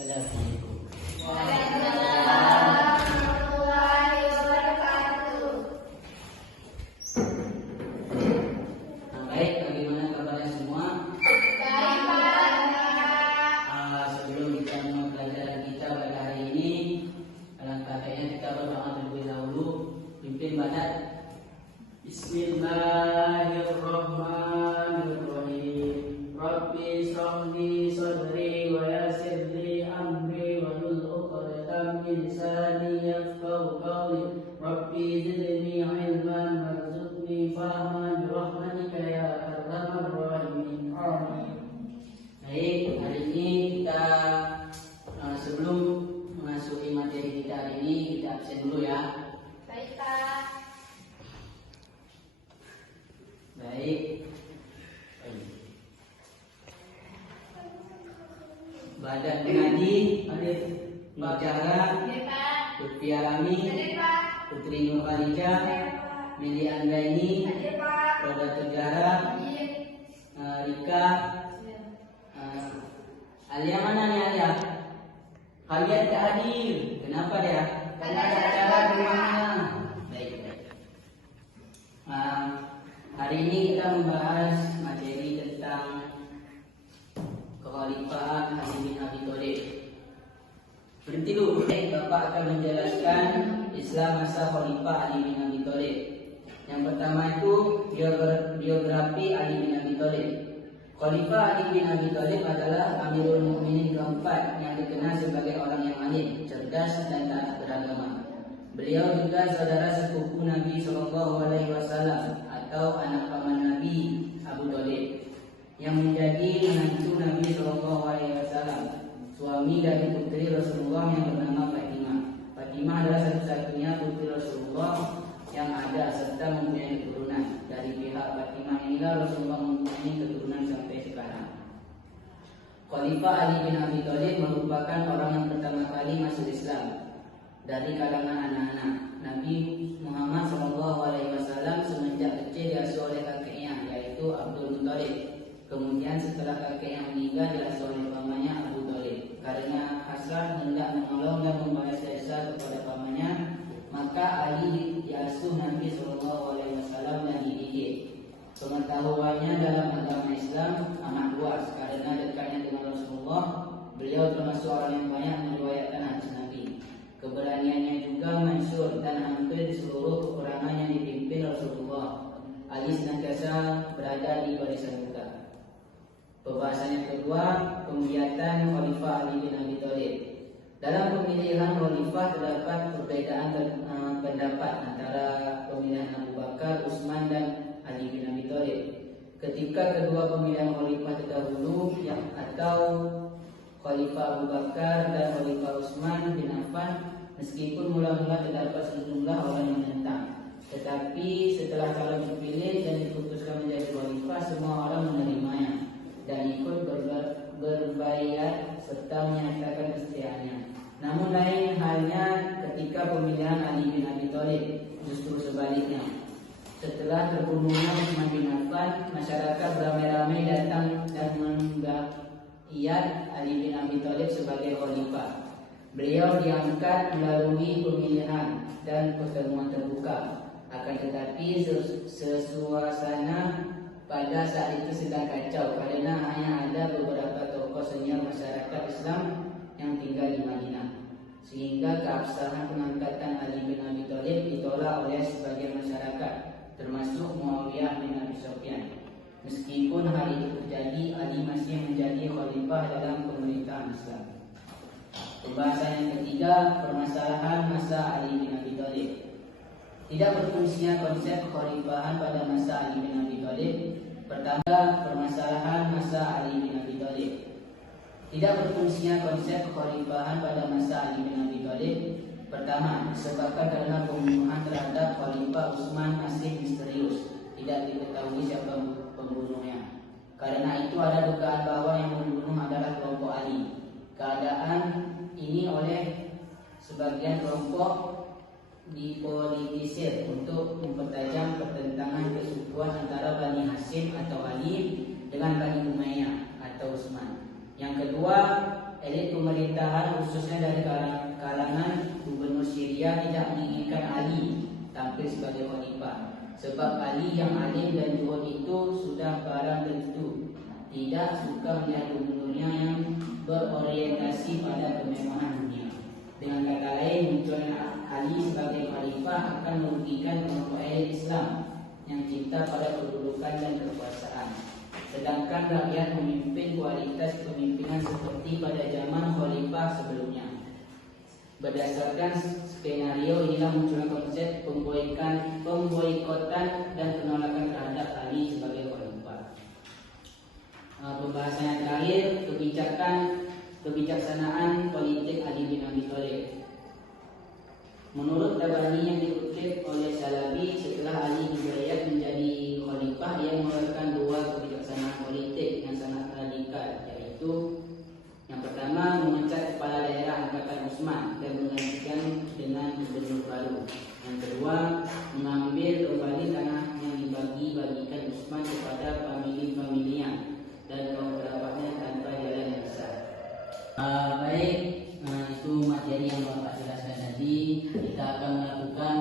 Assalamualaikum. Waalaikumsalam warahmatullahi wabarakatuh. Baik, bagaimana kabarnya semua? Baik, Pak. Sebelum kita mulai pelajaran kita pada hari ini, alangkah baiknya kita berdoa terlebih dahulu. Pimpin badan. Bismillahirrahmanirrahim. Rabbi shrahli sadri wa yassir li amri wa hlul 'uqdatam min lisani yafqahu qawli. Rabbi zidni 'ilman warzuqni fahman bi rahmatika ya arhamar rahimin. Amin. Baik, hari ini kita sebelum memasuki materi kita hari ini, kita absen dulu ya. Baik, Pak. Baik. Badan pengaji hadir, Mbak Jara, Hadir, Pak. Lutfi Arami, Hadir, Pak. Putri Nur Khalija, Hadir, Pak. Meli Andaini, Hadir, Pak. Roda Tujara, Hadir. Rika, Alia mana nih Alia? Kalian tak hadir. Kenapa dia? Karena ada acara di rumahnya. Baik, baik. Hari ini kita membahas materi tentang kekhalifahan Ali bin Abi Thalib. Berhenti dulu. Bapak akan menjelaskan Islam masa Khalifah Ali bin Abi Thalib. Yang pertama itu biografi Ali bin Abi Thalib. Khalifah Ali bin Abi Thalib adalah Amirul Mukminin keempat yang dikenal sebagai orang yang alim, cerdas dan taat beragama. Beliau juga saudara sepupu Nabi Shallallahu Alaihi Wasallam atau anak paman Nabi Abu Thalib yang menjadi menantu Nabi Shallallahu Alaihi Wasallam, suami dari putri Rasulullah yang bernama Fatimah. Fatimah adalah satu-satunya putri Rasulullah yang ada serta mempunyai keturunan. Dari pihak Fatimah inilah Rasulullah mempunyai keturunan sampai sekarang. Khalifah Ali bin Abi Thalib merupakan orang yang pertama kali masuk Islam dari kalangan anak-anak. Nabi Muhammad SAW semenjak kecil diasuh oleh kakeknya, yaitu Abdul Muthalib. Kemudian setelah kakeknya meninggal diasuh oleh pamannya Abu Thalib. Karena hasrat hendak menolong dan membalas jasa kepada pamannya, maka Ali diasuh Nabi SAW dan dididik. Pengetahuannya dalam agama Islam amat luas karena dekatnya dengan Rasulullah. Beliau termasuk orang yang banyak meriwayatkan hadis Nabi. Keberaniannya juga masyhur dan hampir di seluruh peperangan yang dipimpin Rasulullah, Ali senantiasa berada di barisan muda. Pembahasan yang kedua, pembiatan Khalifah Ali bin Abi Thalib. Dalam pemilihan Khalifah terdapat perbedaan pendapat antara pemilihan Abu Bakar, Utsman dan Ali bin Abi Thalib. Ketika kedua pemilihan Khalifah terdahulu atau Khalifah Abu Bakar dan Khalifah Utsman bin Affan, meskipun mula-mula terdapat sejumlah orang yang menentang, tetapi setelah calon terpilih dan diputuskan menjadi Khalifah, semua orang menerimanya dan ikut berbaiat serta menyatakan kesetiaannya. Namun lain halnya ketika pemilihan Ali bin Abi Thalib, justru sebaliknya. Setelah terbunuhnya Utsman bin Affan, masyarakat beramai-ramai datang dan membaiat Ali bin Abi Thalib sebagai khalifah. Beliau diangkat melalui pemilihan dan pertemuan terbuka. Akan tetapi suasana pada saat itu sedang kacau karena hanya ada beberapa tokoh senior masyarakat Islam yang tinggal di Madinah, sehingga keabsahan pengangkatan Ali bin Abi Thalib ditolak oleh sebagian masyarakat, termasuk Muawiyah bin Abi Sufyan. Meskipun hal itu terjadi, Ali masih menjadi khalifah dalam pemerintahan Islam. Pembahasan yang ketiga, permasalahan masa Ali bin Abi Thalib. Tidak berfungsinya konsep kekhalifahan pada masa Ali bin Abi Thalib. Pertama, permasalahan masa Ali bin Abi Thalib. Tidak berfungsinya konsep kekhalifahan pada masa Ali bin Abi Thalib. Pertama, disebabkan karena pembunuhan terhadap Khalifah Utsman masih misterius, tidak diketahui siapa pembunuhnya. Karena itu ada dugaan bahwa yang membunuh adalah kelompok Ali. Keadaan ini oleh sebagian kelompok dipolitisir untuk mempertajam pertentangan kesukuan antara Bani Hashim atau Ali dengan Bani Umayyah atau Utsman. Yang kedua, elit pemerintahan khususnya dari kalangan gubernur Syria tidak menginginkan Ali tampil sebagai khalifah. Sebab Ali yang alim dan zuhud itu sudah barang tentu tidak suka melihat gubernurnya yang berorientasi pada kemewahan dunia. Dengan kata lain, munculnya Ali sebagai khalifah akan merugikan kelompok elit Islam yang cinta pada kedudukan dan kekuasaan. Sedangkan rakyat memimpin kualitas kepemimpinan seperti pada zaman khalifah sebelumnya. Berdasarkan skenario inilah munculnya konsep pemboikotan dan penolakan terhadap Ali sebagai khalifah. Pembahasan yang terakhir, kebijaksanaan politik Ali bin Abi Thalib. Menurut Tabari yang dikutip oleh Syalabi, setelah Ali dibayar menjadi khalifah, ia mengeluarkan dua kebijaksanaan politik yang sangat radikal, yaitu yang pertama memecat kepala daerah angkatan Utsman dan menggantikan dengan gubernur baru. Yang kedua mengambil kembali tanah yang dibagi-bagikan Utsman kepada famili-familinya dan kaum kerabatnya tanpa jalan yang sah. Baik, itu materi yang Bapak jelaskan tadi. Kita akan melakukan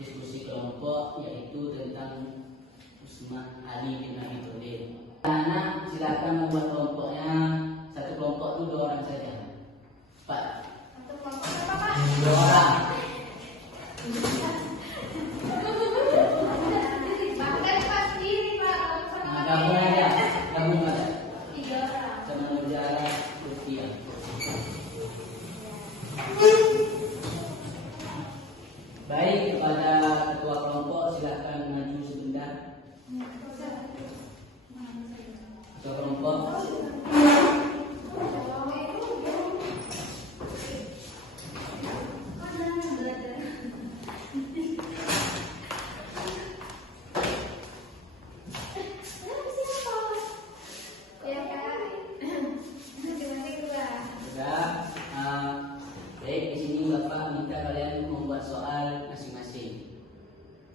diskusi kelompok, yaitu tentang Utsman Ali bin Abi Thalib. Anak silakan membuat kelompoknya. Satu kelompok itu 2 orang saja. Pak. Satu kelompok apa, Pak? 2 orang. Bahkan Pak sendiri, Pak. Kamu aja. Kamu aja. 3 orang. Sama negara Rusia. Baik, kepada ketua kelompok silakan maju sebentar. Ketua kelompok. Ya, Kak. Gimana kedua? Sudah. Baik, di sini Bapak minta kalian membuat soal masing-masing.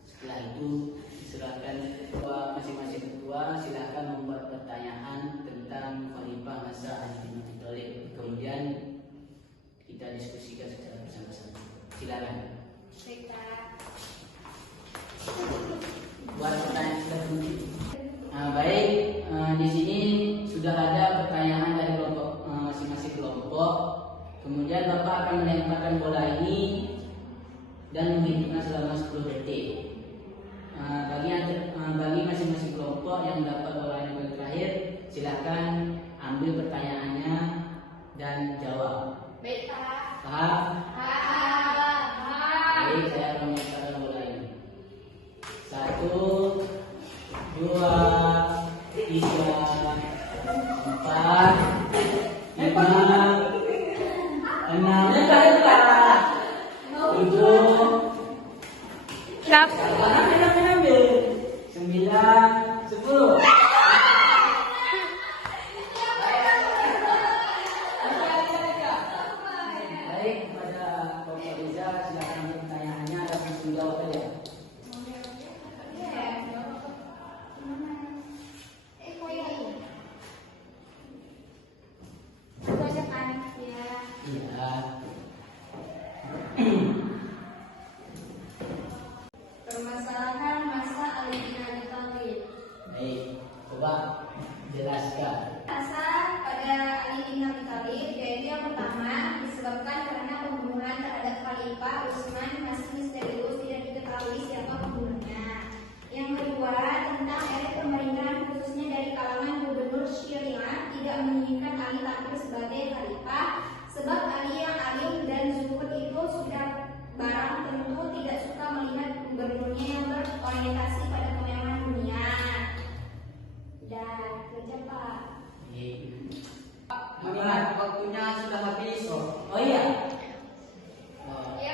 Setelah itu diserahkan ketua masing-masing ketua, silakan membuat pertanyaan tentang khalifah masa Ali bin Abi Thalib. Kemudian kita diskusikan secara bersama-sama. Silakan. Baik, Pak. Buat pertanyaan tertentu. Baik, di sini sudah ada pertanyaan dari kelompok masing-masing kelompok. Kemudian Bapak akan melemparkan bola ini dan menghitungnya selama 10 detik. Bagi masing-masing kelompok yang mendapat bola yang paling terakhir, silakan ambil pertanyaannya dan jawab. Baik, Pak. Paham? Pak. Baik, saya akan melemparkan bola ini. 1, 2, 3, 4, 5, 6, 7, 9, 10. Baik, kepada Bapak Riza silakan pertanyaannya dan langsung jawab saja. Iya. Permasalahan masa Ali bin Abi Thalib. Baik, coba jelaskan. Masa pada Ali bin Abi Thalib, yaitu yang pertama disebabkan karena pembunuhan terhadap Khalifah Utsman masih misterius, tidak diketahui siapa pembunuhnya. Yang kedua tentang elit pemerintahan khususnya dari kalangan gubernur Syria tidak menginginkan Ali tampil sebagai khalifah, sebab Ali yang alim dan zuhud itu sudah barang tentu tidak suka melihat gubernurnya yang berorientasi pada kemewahan dunia. Dan kerja, Pak. Mengingat waktunya sudah habis. Oh iya. Iya,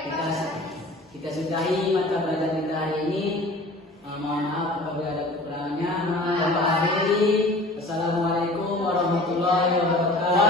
Kita sudahi mata pelajaran kita hari ini. Mohon maaf apabila ada kekurangannya. Bapak akhiri. Assalamualaikum warahmatullahi wabarakatuh.